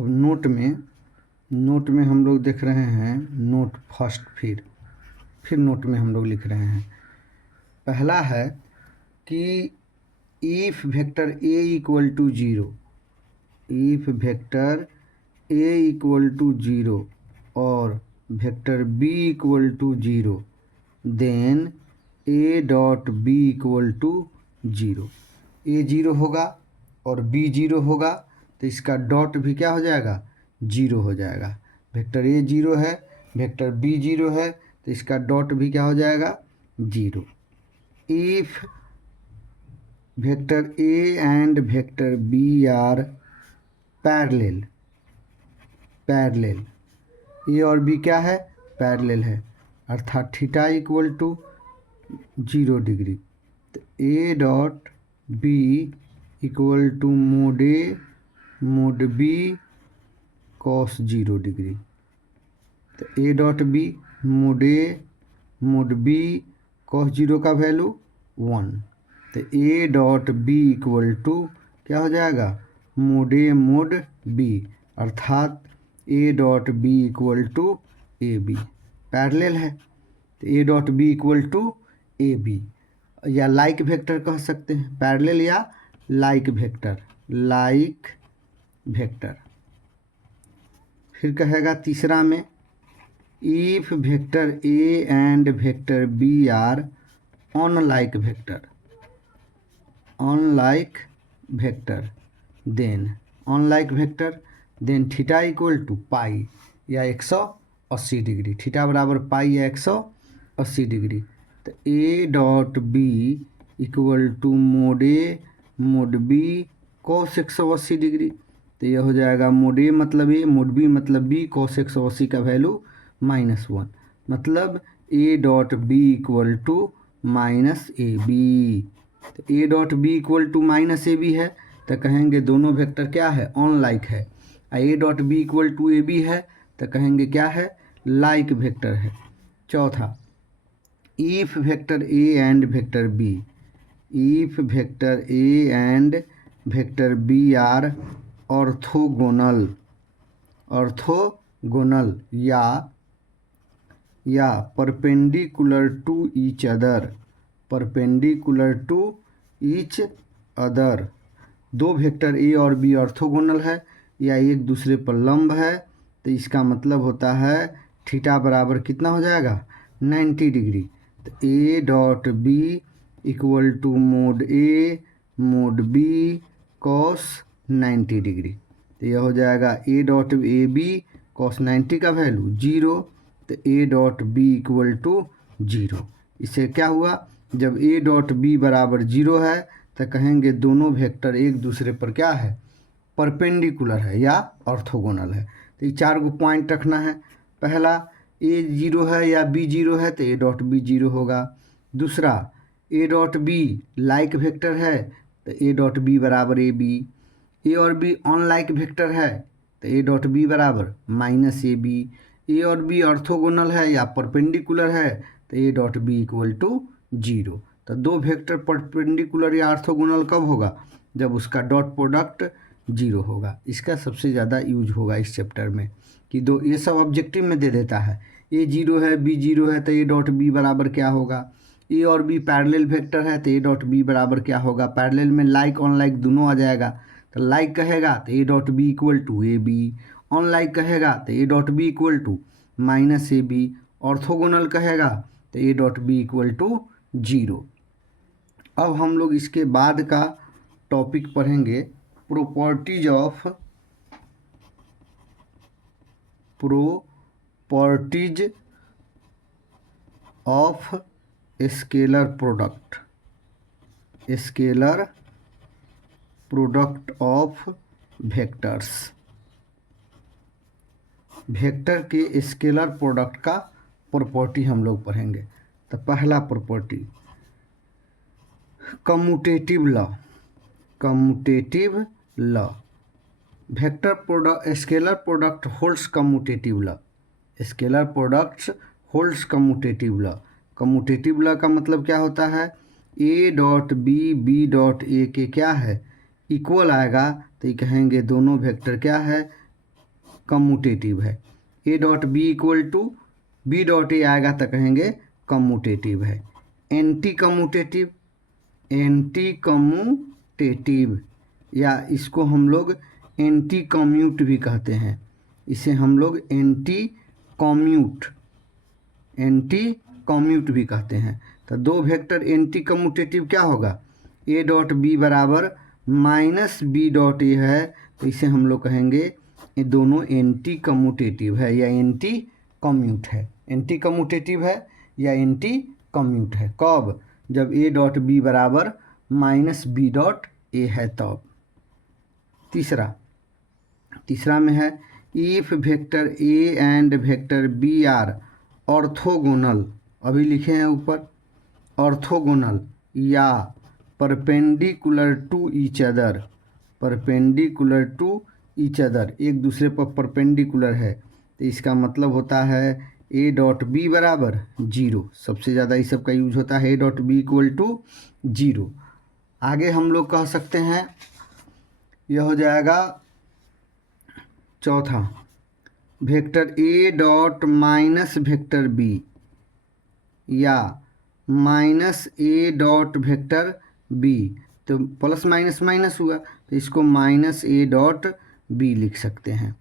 अब नोट में हम लोग देख रहे हैं नोट फर्स्ट, फिर नोट में हम लोग लिख रहे हैं। पहला है कि if vector A equal to zero, if vector A equal to zero और vector B equal to zero, then A dot B equal to zero. A zero होगा और बी ज़ीरो होगा तो इसका डॉट भी क्या हो जाएगा, ज़ीरो हो जाएगा। वेक्टर ए ज़ीरो है, वेक्टर बी ज़ीरो है तो इसका डॉट भी क्या हो जाएगा, zero. If vector A and vector B are parallel, A और बी क्या है, पैरेलल है, अर्थात थीटा इक्वल टू 0 डिग्री। तो A dot B equal to mod A mod B cos 0 degree. तो A dot B mod A mod B cos 0 का value 1। तो A dot B equal to क्या हो जाएगा, मोड ए मोड बी, अर्थात A dot B equal to A B, parallel है तो A dot B equal to A B, या like vector कह सकते हैं, पैरेलल या लाइक वेक्टर। फिर कहेगा तीसरा में, if vector A and vector B are unlike vector then theta equal to pi या 180 डिग्री, थीटा बराबर पाई या 180 डिग्री। तो A dot B equal to mod A mod B cos 180 degree. तो यह हो जाएगा मोड ए मतलब ए, मोड बी मतलब बी, कॉस 180 का वैल्यू -1, मतलब A dot B equal to minus A B. तो A dot B equal to minus A B है तो कहेंगे दोनों वेक्टर क्या है, अनलाइक है। A dot B equal to A B है तो कहेंगे क्या है, लाइक वेक्टर है। चौथा, if vector A and vector B, if vector A and vector B are orthogonal या परपेंडिकुलर टू ईच अदर, दो वेक्टर ए और बी ऑर्थोगोनल है या एक दूसरे पर लंब है तो इसका मतलब होता है थीटा बराबर कितना हो जाएगा, 90 डिग्री। तो A dot B equal to mod A mod B cos 90 degree. तो यह हो जाएगा A dot A B cos 90 का वैल्यू 0, तो A dot B equal to 0। इससे क्या हुआ, जब ए डॉट बी बराबर 0 है तो कहेंगे दोनों वेक्टर एक दूसरे पर क्या है, परपेंडिकुलर है या ऑर्थोगोनल है। तो ये 4 को पॉइंट रखना है। पहला, ए 0 है या बी 0 है तो ए डॉट बी 0 होगा। दूसरा, ए डॉट बी लाइक वेक्टर है तो ए डॉट बी बराबर ए बी। ए और बी अनलाइक वेक्टर है तो ए डॉट बी बराबर माइनस ए बी। ए और बी ऑर्थोगोनल है या परपेंडिकुलर है तो A dot B equal to 0। तो दो वेक्टर परपेंडिकुलर या ऑर्थोगोनल कब होगा, जब उसका डॉट प्रोडक्ट 0 होगा। इसका सबसे ज़्यादा यूज होगा इस चैप्टर में कि दो, ये सब ऑब्जेक्टिव में दे देता है। ए 0 है बी 0 है तो ए डॉट बी बराबर क्या होगा, ए और बी पैरेलल वेक्टर है तो ए डॉट बी बराबर क्या होगा, पैरेलल में लाइक अनलाइक दोनों आ जाएगा। तो लाइक कहेगा तो A dot B equal to A B, unlike कहेगा तो A dot B equal to minus A B, orthogonal कहेगा तो A dot B equal to 0। अब हम लोग इसके बाद का टॉपिक पढ़ेंगे properties of scalar product of vectors. Vector के स्केलर प्रोडक्ट का प्रॉपर्टी हम लोग पढ़ेंगे। तो पहला property, commutative law. Vector product scalar product holds commutative law. Scalar products holds commutative law. Commutative law का मतलब क्या होता है, A dot B dot A के क्या है, इक्वल आएगा तो ये कहेंगे दोनों वेक्टर क्या है, कम्यूटेटिव है। A dot B equal to B dot A आएगा तो कहेंगे कम्यूटेटिव है। एंटी कम्यूटेटिव, एंटी कम्यूटेटिव या इसको हम लोग एंटी कम्यूट भी कहते हैं। इसे हम लोग एंटी कम्यूट भी कहते हैं। तो दो वेक्टर एंटी कम्यूटेटिव क्या होगा, ए डॉट बी बराबर माइनस बी डॉट ए है, तो इसे हम लोग कहेंगे ये दोनों एंटी कम्यूटेटिव है या एंटी कम्यूट है। एंटी कम्यूटेटिव है या एंटी कम्यूट है कब, जब ए डॉट बी बराबर माइनस बी डॉट ए है तब। तीसरा में है if vector A and vector B are orthogonal, अभी लिखे हैं ऊपर, ऑर्थोगोनल या perpendicular to each other, perpendicular to each other, एक दूसरे पर परपेंडिकुलर है, तो इसका मतलब होता है ए डॉट बी बराबर 0। सबसे ज़्यादा इस सब का यूज होता है A dot B equal to 0। आगे हम लोग कह सकते हैं, यह हो जाएगा चौथा, vector A dot minus vector B या minus A dot vector B, तो प्लस माइनस माइनस हुआ, तो इसको माइनस ए डॉट बी लिख सकते हैं,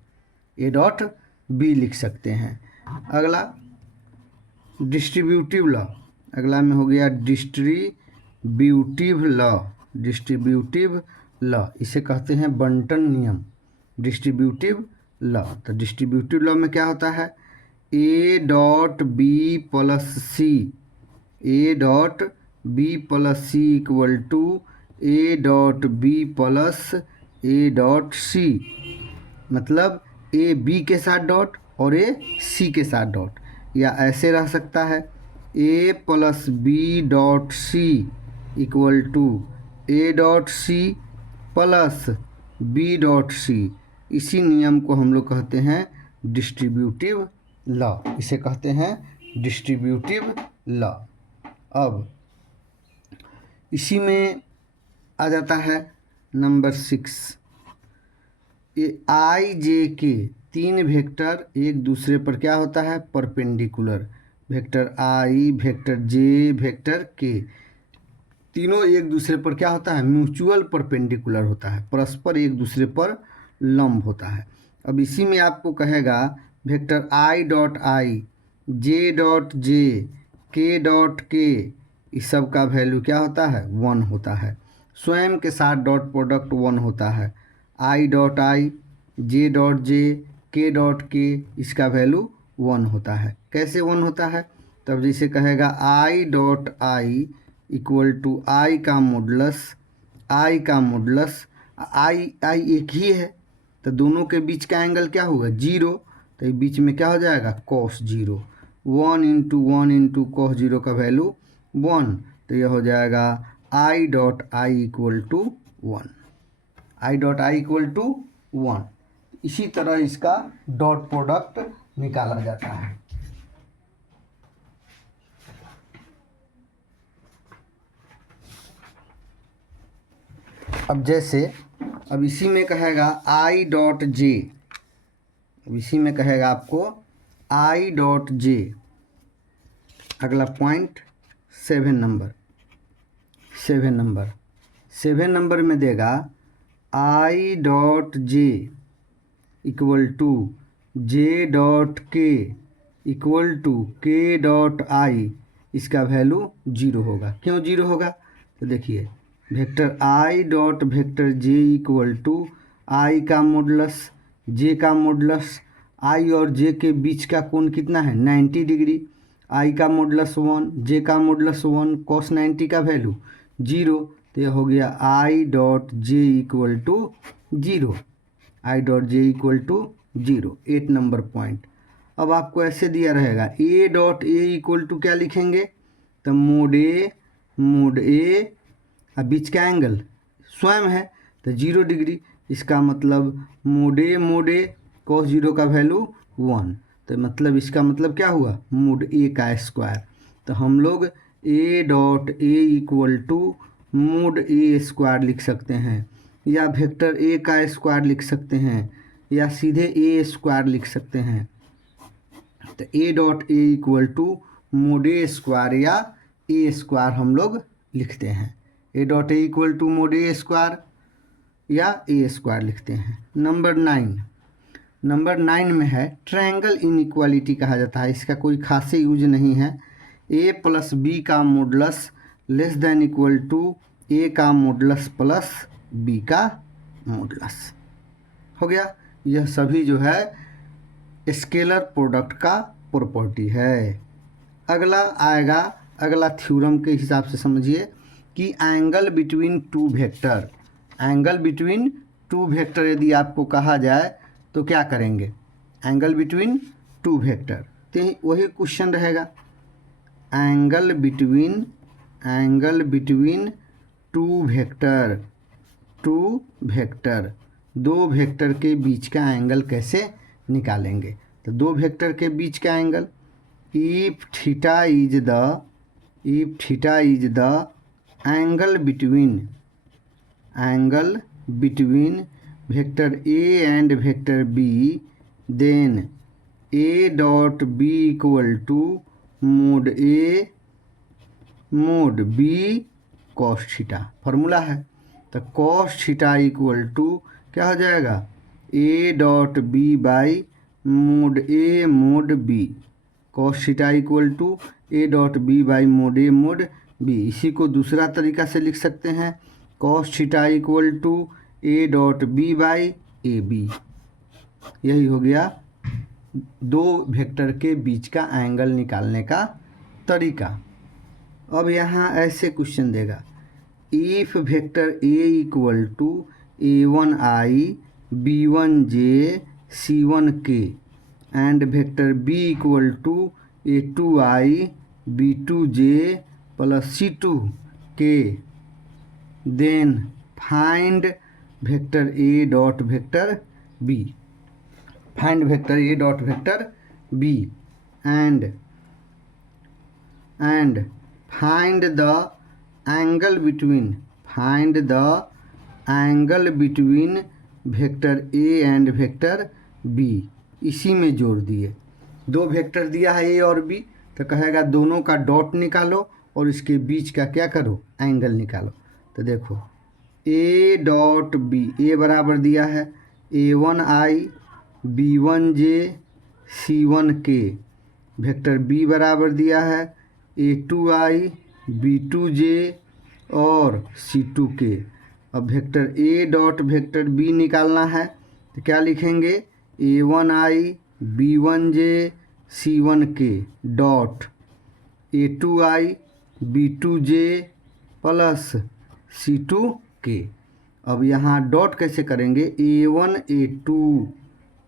ए डॉट बी लिख सकते हैं। अगला डिस्ट्रीब्यूटिव लॉ, अगला में हो गया डिस्ट्रीब्यूटिव लॉ। डिस्ट्रीब्यूटिव लॉ इसे कहते हैं बंटन नियम, डिस्ट्रीब्यूटिव लॉ। तो डिस्ट्रीब्यूटिव लॉ में क्या होता है, A dot B plus C, A dot B plus C equal to A dot B plus A dot C, मतलब ए बी के साथ डॉट और ए सी के साथ डॉट, या ऐसे रह सकता है A plus B dot C equal to A dot C plus B dot C. इसी नियम को हम लोग कहते हैं डिस्ट्रीब्यूटिव लॉ, इसे कहते हैं डिस्ट्रीब्यूटिव लॉ। अब इसी में आ जाता है नंबर 6, ये आई जे के तीन वेक्टर एक दूसरे पर क्या होता है, परपेंडिकुलर, वेक्टर आई, वेक्टर जे, वेक्टर के, तीनों एक दूसरे पर क्या होता है, म्यूचुअल परपेंडिकुलर होता है, परस्पर एक दूसरे पर लंब होता है। अब इसी में आपको कहेगा vector I dot I, J dot J, के डॉट के, इस सब का वैल्यू क्या होता है, 1 होता है। स्वयं के साथ डॉट प्रोडक्ट 1 होता है। आई डॉट आई, जे डॉट जे, के डॉट के, इसका वैल्यू 1 होता है। कैसे 1 होता है, तब जैसे कहेगा I dot I equal to I का मॉडुलस, आई का मॉडुलस, आई आई एक ही है तो दोनों के बीच का एंगल क्या होगा, 0, तो ये बीच में क्या हो जाएगा, cos 0, 1 इंटू 1 इंटू cos 0 का वैल्यू 1, तो यह हो जाएगा I dot I equal to 1, I dot I equal to 1। इसी तरह इसका डॉट प्रोडक्ट निकाला जाता है। अब जैसे अब इसी में कहेगा आई डॉट जे, अब इसी में कहेगा आपको आई डॉट जे, अगला पॉइंट 7 नंबर में देगा I dot J equal to J dot K equal to K dot I, इसका वैल्यू 0 होगा। क्यों 0 होगा, तो देखिए vector I dot vector J equal to I का मॉडुलस, जे का मॉडुलस, आई और जे के बीच का कोण कितना है, 90 डिग्री, आई का मॉडुलस 1, जे का मॉडुलस 1, cos 90 का वैल्यू 0, तो यह हो गया I dot J equal to 0, I dot J equal to 0। 8 number point. अब आपको ऐसे दिया रहेगा A dot A equal to क्या लिखेंगे, तो मोड ए, अब बीच का एंगल स्वयं है तो 0 डिग्री, इसका मतलब मोड ए cos 0 का वैल्यू 1, तो मतलब इसका मतलब क्या हुआ, मोड ए का स्क्वायर। तो हम लोग A dot A equal to mod A square लिख सकते हैं, या वेक्टर ए का स्क्वायर लिख सकते हैं, या सीधे ए स्क्वायर लिख सकते हैं। तो A dot A equal to mod A square या ए स्क्वायर हम लोग लिखते हैं। A dot A equal to mod A square या ए स्क्वायर लिखते हैं। नंबर 9 में है ट्रायंगल इनइक्वालिटी कहा जाता है। इसका कोई खास यूज नहीं है। ए प्लस बी का modulus less than equal to A का मॉडुलस प्लस बी का मॉडुलस। हो गया। यह सभी जो है स्केलर प्रोडक्ट का प्रॉपर्टी है। अगला आएगा, अगला थ्योरम के हिसाब से समझिए कि एंगल बिटवीन टू वेक्टर यदि आपको कहा जाए तो क्या करेंगे? एंगल बिटवीन टू वेक्टर, तो वही क्वेश्चन रहेगा। एंगल बिटवीन टू वेक्टर, दो वेक्टर के बीच का एंगल कैसे निकालेंगे? तो दो वेक्टर के बीच का angle, if theta is the angle between vector A and vector B, then A dot B equal to mod A mod B cos theta. Formula है। तो कॉस थीटा इक्वल टू क्या हो जाएगा? A dot B by mod A mod B. Cos theta equal to A dot B by mod A mod B. इसी को दूसरा तरीका से लिख सकते हैं, cos theta equal to A dot B by A B. यही हो गया दो वेक्टर के बीच का एंगल निकालने का तरीका। अब यहाँ ऐसे क्वेश्चन देगा, if vector A equal to a1i b1j c1k and vector B equal to a2i b2j plus c2k, then find vector A dot vector B. Find vector A dot vector B and find the angle between vector A and vector B. इसी में जोड़ दिए, दो vector दिया है ए और B, तो कहेगा दोनों का डॉट निकालो और इसके बीच का क्या करो? एंगल निकालो। तो देखो ए डॉट बी, ए बराबर दिया है a1i b1j c1k, vector B बराबर दिया है a2i b2j और c2k। अब vector A dot vector B निकालना है तो क्या लिखेंगे? a1i b1j c1k dot a2i b2j plus c2k। अब यहाँ डॉट कैसे करेंगे? a1 a2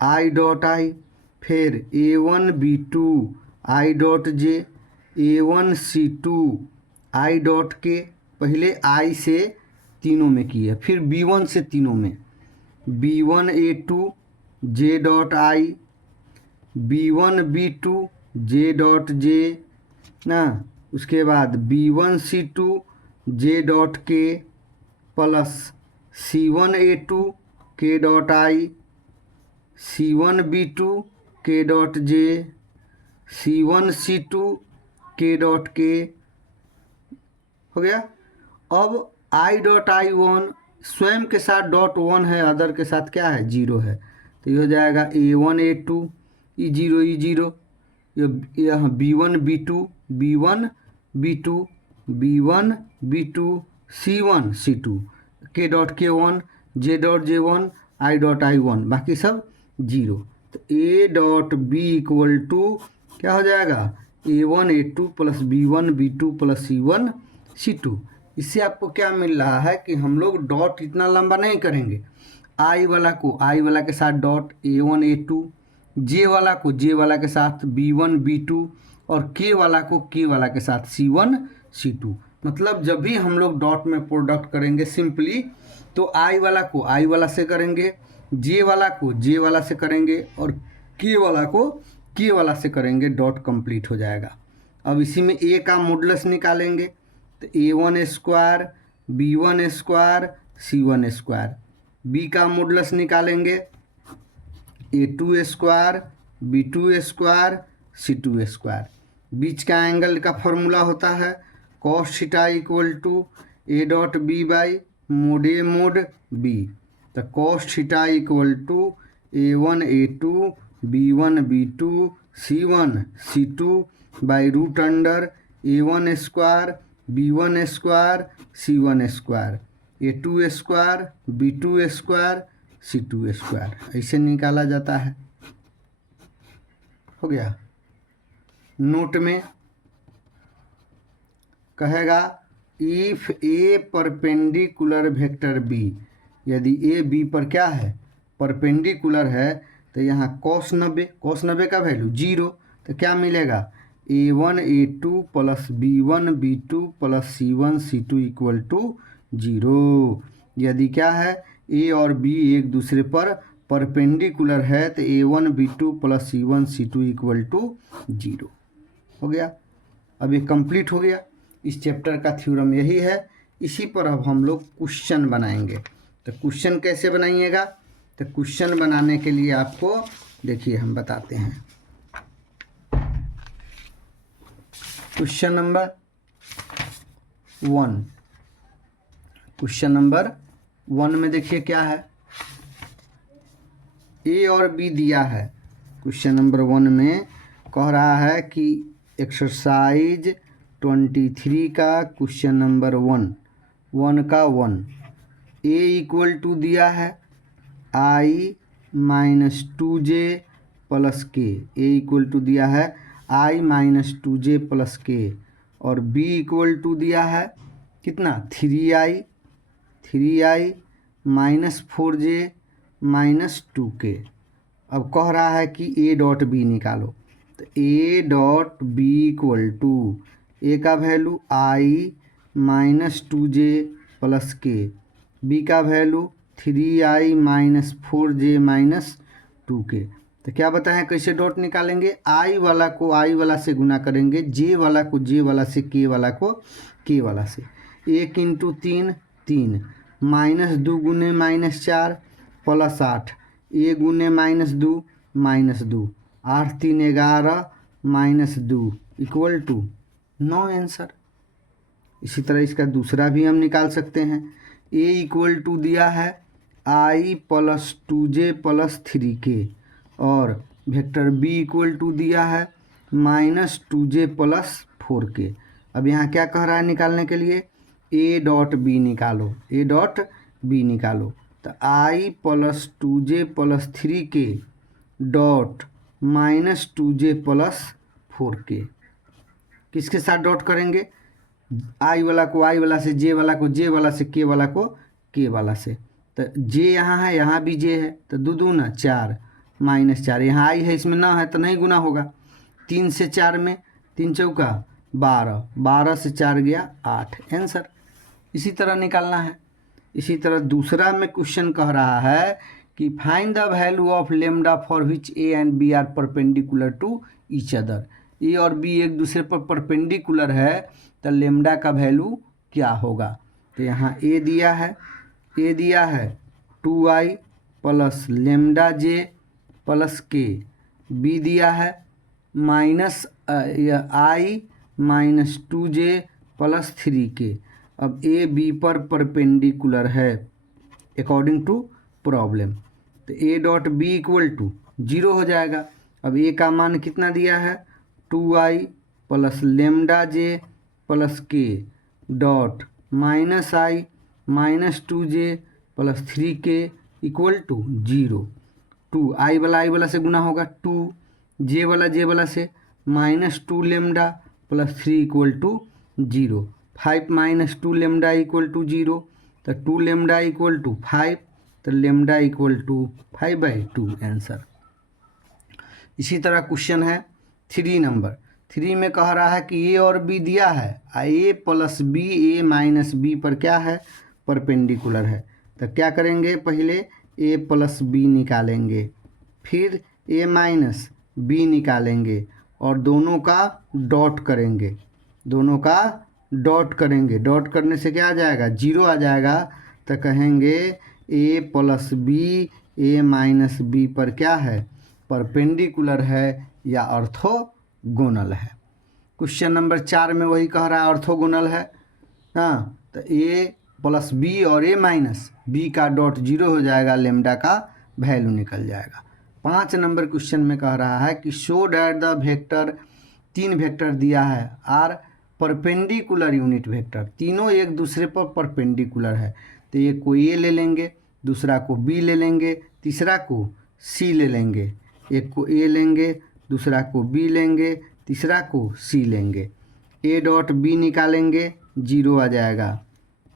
i dot i, फिर a1 b2 i dot j, a1 c2 i dot k। पहले i से तीनों में किए, फिर b1 से तीनों में, b1 a2 j dot i, b1 b2 j dot j ना, उसके बाद b1 c2 j dot k plus c1 a2 k dot i, c1 b2 k dot j, c1 c2 k dot k। हो गया। अब i dot i1 स्वयं के साथ dot 1 है, अदर के साथ क्या है? 0 है, तो ये हो जाएगा a1 a2 e0 यह b1 b2 b1 b2 b1 b2 c1 c2 k dot k1 j dot j1 i dot i1, बाकी सब 0। तो a dot b equal to क्या हो जाएगा? a1 a2 plus b1 b2 plus c1 c2। इससे आपको क्या मिल रहा है कि हम लोग डॉट इतना लंबा नहीं करेंगे। i वाला के साथ डॉट a1 a2, j वाला के साथ b1 b2 और k वाला के साथ c1 c2। मतलब जब भी हम लोग डॉट में प्रोडक्ट करेंगे सिंपली, तो i वाला से करेंगे, j वाला से करेंगे और k वाला से करेंगे, डॉट कंप्लीट हो जाएगा। अब इसी में a का मॉडुलस निकालेंगे, तो a1 square b1 square c1 square. b का मॉडुलस निकालेंगे A2 square B2 square C2 square. बीच का एंगल का फॉर्मूला होता है cos theta equal to A dot B by mod A mod B। तो cos theta equal to A1 A2 B1 B2 C1 C2 by root under A1 square B1 square C1 square A2 square B2 square C2 square ऐसे निकाला जाता है। हो गया। Note में कहेगा if A perpendicular vector B, यदि A B पर क्या है परपेंडिकुलर है, तो यहाँ cos 90 का वैल्यू 0, तो क्या मिलेगा A1 A2 plus B1 B2 plus C1 C2 equal to 0। यदि क्या है ए और बी एक दूसरे पर परपेंडिकुलर है तो A1 B2 plus C1 C2 equal to 0। हो गया। अब ये कंप्लीट हो गया। इस चैप्टर का थ्योरम यही है। इसी पर अब हम लोग क्वेश्चन बनाएंगे। तो क्वेश्चन कैसे बनाइएगा, तो क्वेश्चन बनाने के लिए आपको देखिए हम बताते हैं। क्वेश्चन नंबर 1, क्वेश्चन नंबर 1 में देखिए क्या है, ए और बी दिया है। क्वेश्चन नंबर 1 में कह रहा है कि एक्सरसाइज 23 का क्वेश्चन नंबर 1 का 1 ए इक्वल टू दिया है I माइनस 2J प्लस के। ए इक्वल टू दिया है I माइनस 2J प्लस के और B इक्वल टू दिया है कितना 3I minus 4J minus 2K। अब कह रहा है कि A डॉट बी निकालो। तो A dot B equal to A का value I minus 2J plus K, B का value 3I minus 4J minus 2K। तो क्या बताएं कैसे डॉट निकालेंगे, I वाला को I वाला से गुना करेंगे, J वाला को J वाला से, K वाला को K वाला से। 1 इंटू 3 3 माइनस 2 गुने माइनस 4 प्लस 8 1 गुने minus 2 minus 2 8 3 11 minus 2 equal to 9 answer. इसी तरह इसका दूसरा भी हम निकाल सकते हैं। ए इक्वल टू दिया है I plus 2J plus 3K और वेक्टर बी इक्वल टू दिया है माइनस 2J प्लस 4K। अब यहाँ क्या कह रहा है निकालने के लिए, ए डॉट बी निकालो, ए डॉट बी निकालो। तो I plus 2J plus 3K dot minus 2J plus 4K। किसके साथ डॉट करेंगे, I वाला को I वाला से, J वाला को J वाला से, K वाला को K वाला से। तो J यहाँ है, यहाँ भी J है, तो 2 दूना 4 माइनस 4, यहाँ I है इसमें ना है तो नहीं गुना होगा। 3 से 4 में 3 चौका 12, 12 से 4 गया 8 आंसर। इसी तरह निकालना है। इसी तरह दूसरा में क्वेश्चन कह रहा है कि find the value of lambda for which A and B are perpendicular to each other. A और बी एक दूसरे पर परपेंडिकुलर है तो लेमडा का वैल्यू क्या होगा। तो यहाँ ए दिया है 2I plus lambda J plus K, B दिया है minus I minus 2J plus 3K। अब ए बी पर परपेंडिकुलर है अकॉर्डिंग टू प्रॉब्लम। तो A dot B equal to 0 हो जाएगा। अब ए का मान कितना दिया है 2I plus lambda J plus K dot minus I minus 2J plus 3K equal to 0। 2 I वाला से गुना होगा 2, J वाला से minus 2 lambda plus 3 equal to 0। 5 minus 2 lambda equal to 0, तो 2 लेमडा इक्वल टू 5, तो लेमडा इक्वल टू 5/2 आंसर। इसी तरह question है 3 नंबर 3 में कह रहा है कि ए और बी दिया है, A plus B A minus B पर क्या है परपेंडिकुलर है। तो क्या करेंगे, पहले ए प्लस बी निकालेंगे, फिर ए माइनस बी निकालेंगे और दोनों का डॉट करेंगे, डॉट करने से क्या आ जाएगा 0 आ जाएगा। तो कहेंगे ए प्लस बी ए माइनस बी पर क्या है, परपेंडिकुलर है या ऑर्थोगोनल है। क्वेश्चन नंबर 4 में वही कह रहा है ऑर्थोगोनल है। हाँ, तो ए प्लस बी और ए माइनस बी का डॉट 0 हो जाएगा, लेमडा का वैल्यू निकल जाएगा। 5 नंबर क्वेश्चन में कह रहा है कि show that the vector, 3 vector दिया है आर परपेंडिकुलर यूनिट वेक्टर, तीनों एक दूसरे पर परपेंडिकुलर है। तो एक को ए ले लेंगे, दूसरा को बी ले लेंगे, तीसरा को सी ले लेंगे। एक को ए लेंगे, दूसरा को बी लेंगे, तीसरा को सी लेंगे। ए डॉट बी निकालेंगे, 0 आ जाएगा।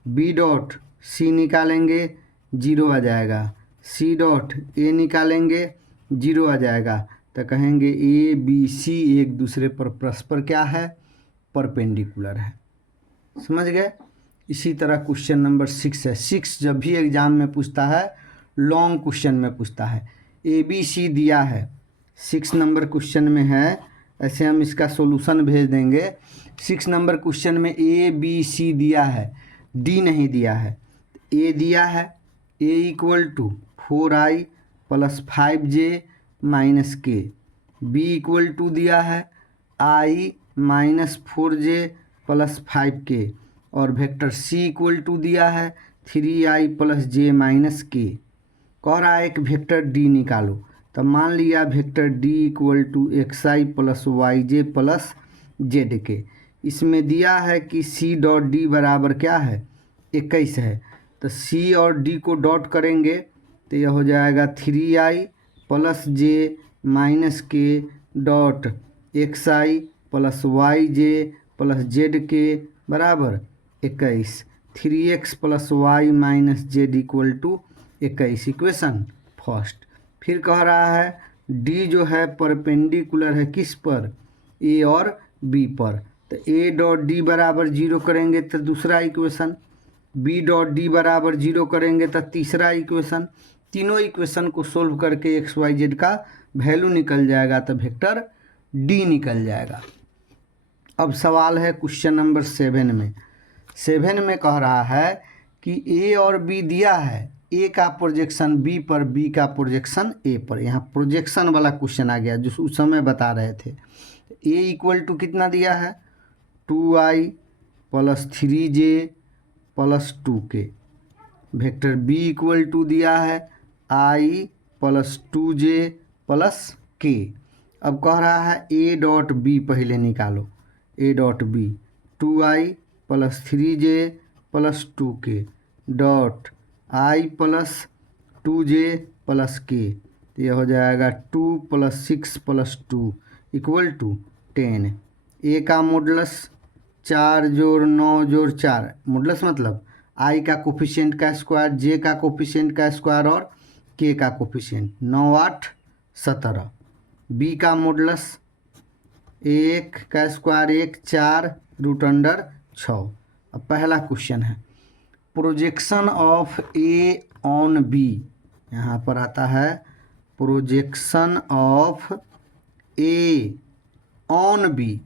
बी डॉट सी निकालेंगे, 0 आ जाएगा। सी डॉट ए निकालेंगे, 0 आ जाएगा। तो कहेंगे ए बी सी एक दूसरे पर परस्पर क्या है, परपेंडिकुलर है। समझ गए। इसी तरह क्वेश्चन नंबर 6 है। 6 जब भी एग्जाम में पूछता है, लॉन्ग क्वेश्चन में पूछता है। ए बी सी दिया है, 6 नंबर क्वेश्चन में है, ऐसे हम इसका सॉल्यूशन भेज देंगे। 6 नंबर क्वेश्चन में ए बी सी दिया है, डी नहीं दिया है। ए दिया है, A equal to 4i plus 5j minus K. B equal to दिया है i minus 4j plus 5k। और वेक्टर सी इक्वल टू दिया है 3i प्लस j माइनस के। कह रहा है एक वेक्टर डी निकालो। तो मान लिया vector D equal to xi plus yj plus Z K. इसमें दिया है कि सी डॉट डी बराबर क्या है, 21 है। तो सी और डी को डॉट करेंगे तो यह हो जाएगा 3i plus J minus K dot xi plus yj plus Z K बराबर 21। 3x plus Y minus Z equal to 21, equation first. फिर कह रहा है डी जो है परपेंडिकुलर है किस पर, ए और बी पर। तो ए डॉट डी बराबर 0 करेंगे तो दूसरा इक्वेशन, बी डॉट डी बराबर 0 करेंगे तो तीसरा इक्वेशन। तीनों इक्वेशन को सोल्व करके एक्स वाई जेड का वैल्यू निकल जाएगा, तो वेक्टर डी निकल जाएगा। अब सवाल है क्वेश्चन नंबर 7 में। 7 में कह रहा है कि ए और बी दिया है, ए का प्रोजेक्शन बी पर, बी का प्रोजेक्शन ए पर। यहाँ प्रोजेक्शन वाला क्वेश्चन आ गया जो उस समय बता रहे थे। ए इक्वल टू कितना दिया है, 2i plus 3j plus 2k। Vector B equal to दिया है i plus 2j plus k। अब कह रहा है ए डॉट बी पहले निकालो। A dot B 2i plus 3j plus 2k dot i plus 2j plus k। तो यह हो जाएगा 2 plus 6 plus 2 equal to 10। A का मॉडुलस 4 जोड़ 9 जोड़ 4, मॉडुलस मतलब i का कोफिशिएंट का स्क्वायर, j का कोफिशिएंट का स्क्वायर और k का कोफिशिएंट। 9 8 17। b का मॉडुलस 1 का स्क्वायर 1, 4 रूट अंडर 6। अब पहला क्वेश्चन है projection of A on B. यहाँ पर आता है projection of A on B.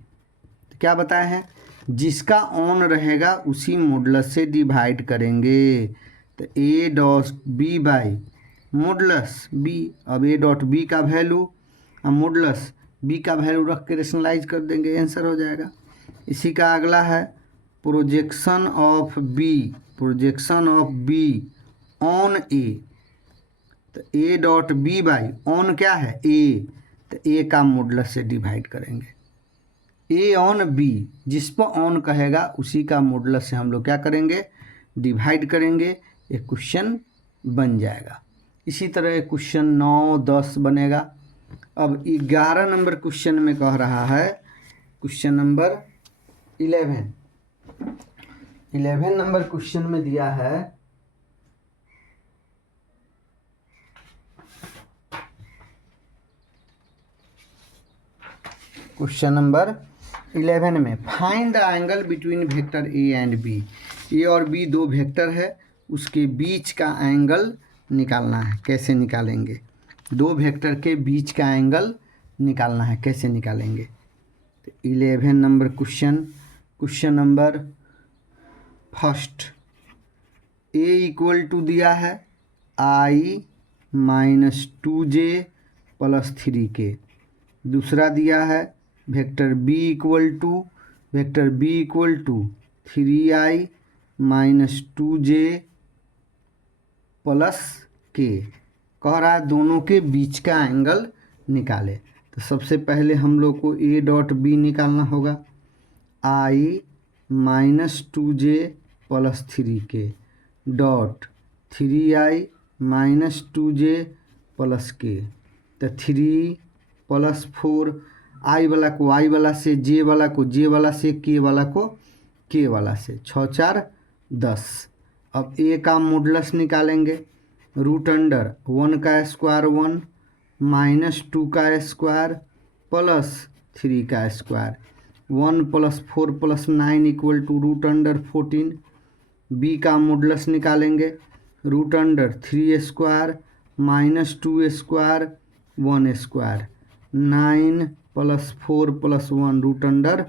क्या बताए हैं, जिसका ऑन रहेगा उसी मॉडुलस से डिवाइड करेंगे। तो A dot B by modulus B. अब ए डॉट बी का वैल्यू, अब मॉडुलस बी का वैल्यू रख के रेशनलाइज कर देंगे, आंसर हो जाएगा। इसी का अगला है projection of B, projection of B on A. तो A dot B by on क्या है ए, तो ए का मॉडुलस से डिवाइड करेंगे। ए ऑन बी, जिस पर ऑन कहेगा उसी का मॉडुलस से हम लोग क्या करेंगे, डिवाइड करेंगे। एक क्वेश्चन बन जाएगा। इसी तरह एक क्वेश्चन 9 10 बनेगा। अब 11 नंबर क्वेश्चन में कह रहा है, क्वेश्चन नंबर 11 नंबर क्वेश्चन में दिया है क्वेश्चन नंबर 11 में find the angle between vector A and B. A और बी दो वेक्टर है, उसके बीच का एंगल निकालना है। कैसे निकालेंगे, दो वेक्टर के बीच का एंगल निकालना है, कैसे निकालेंगे। तो 11 number question, question number first, A equal to दिया है i minus 2j plus 3k। दूसरा दिया है vector b equal to 3i minus 2j plus k। कह रहा है दोनों के बीच का एंगल निकाले। तो सबसे पहले हम लोग को a डॉट b निकालना होगा। i minus 2j plus 3k dot 3i minus 2j plus k। तो 3 प्लस 4 i वाला को i वाला से, j वाला को j वाला से, k वाला को k वाला से, 6 4 10। अब a का मॉडुलस निकालेंगे। रूट अंडर 1 का स्क्वायर 1 माइनस 2 का स्क्वायर प्लस 3 का square. 1 plus 4 plus 9 equal to root under 14। b का मॉडुलस निकालेंगे। Root under 3 square minus 2 square 1 square. 9 plus 4 plus 1 root under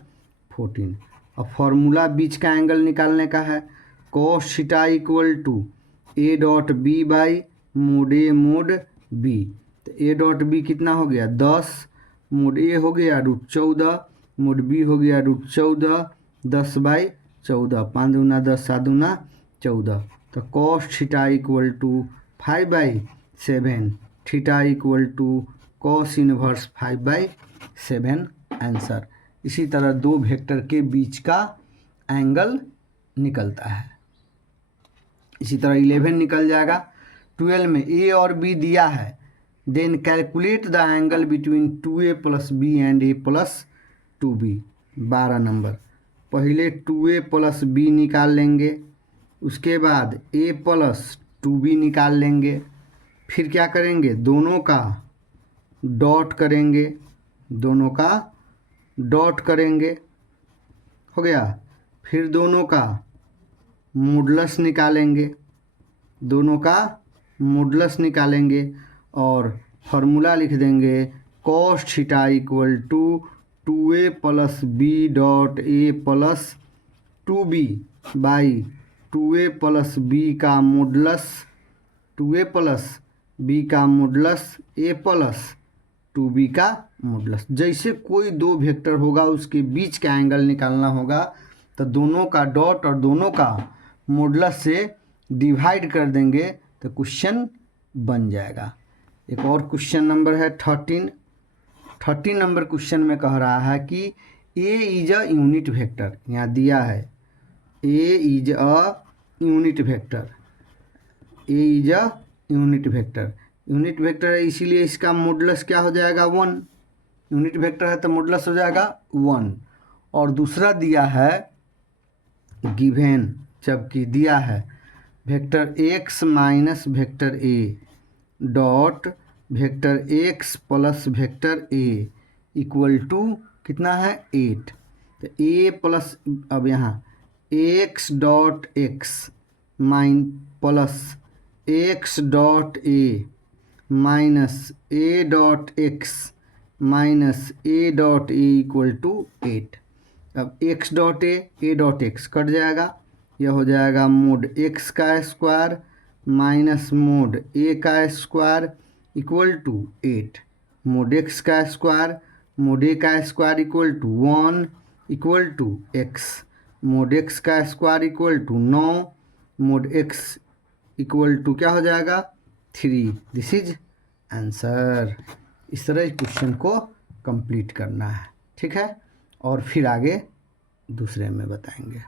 14। अब फॉर्मूला बीच का एंगल निकालने का है। cos theta equal to a dot B by mod a mod b। तो a dot b कितना हो गया 10, मोड a हो गया √14, मोड b हो गया √14, 10/14, 5 दूना 10, 7 दूना 14। तो cos theta equal to 5/7, theta equal to cos inverse 5/7 answer. इसी तरह दो वेक्टर के बीच का एंगल निकलता है। इसी तरह 11 निकल जाएगा। 12 में a और b दिया है। Then calculate the angle between 2a plus b and a plus 2b। 12 number. पहले 2a प्लस b निकाल लेंगे, उसके बाद a प्लस 2b निकाल लेंगे। फिर क्या करेंगे, दोनों का डॉट करेंगे, दोनों का डॉट करेंगे, हो गया। फिर दोनों का मॉडुलस निकालेंगे, दोनों का मॉडुलस निकालेंगे और फार्मूला लिख देंगे cos theta equal to 2a plus b dot a plus 2b by 2a plus b का मॉडुलस, 2a प्लस b का मॉडुलस a प्लस 2b का मॉडुलस। जैसे कोई दो वेक्टर होगा उसके बीच का एंगल निकालना होगा तो दोनों का डॉट और दोनों का मॉडुलस से डिवाइड कर देंगे तो क्वेश्चन बन जाएगा। एक और क्वेश्चन नंबर है 13 नंबर क्वेश्चन में कह रहा है कि a is a unit vector. यहाँ दिया है a is a unit vector, a is a unit vector. Unit vector है इसीलिए इसका मॉडुलस क्या हो जाएगा 1। यूनिट वेक्टर है तो मॉडुलस हो जाएगा 1। और दूसरा दिया है गिवन, जबकि दिया है vector x minus vector a dot vector x plus vector a equal to कितना है 8। तो a प्लस, अब यहाँ x dot x mine plus x dot a minus a dot x minus a dot a equal to 8। अब x dot a dot x cut जाएगा, यह हो जाएगा मोड x का स्क्वायर माइनस मोड a का square equal to 8। Mod x का square mod a का square equal to 1 equal to x। Mod x का square equal to 9, mod x equal to क्या हो जाएगा 3। This is answer. इस तरह इस क्वेश्चन को कंप्लीट करना है, ठीक है। और फिर आगे दूसरे में बताएंगे।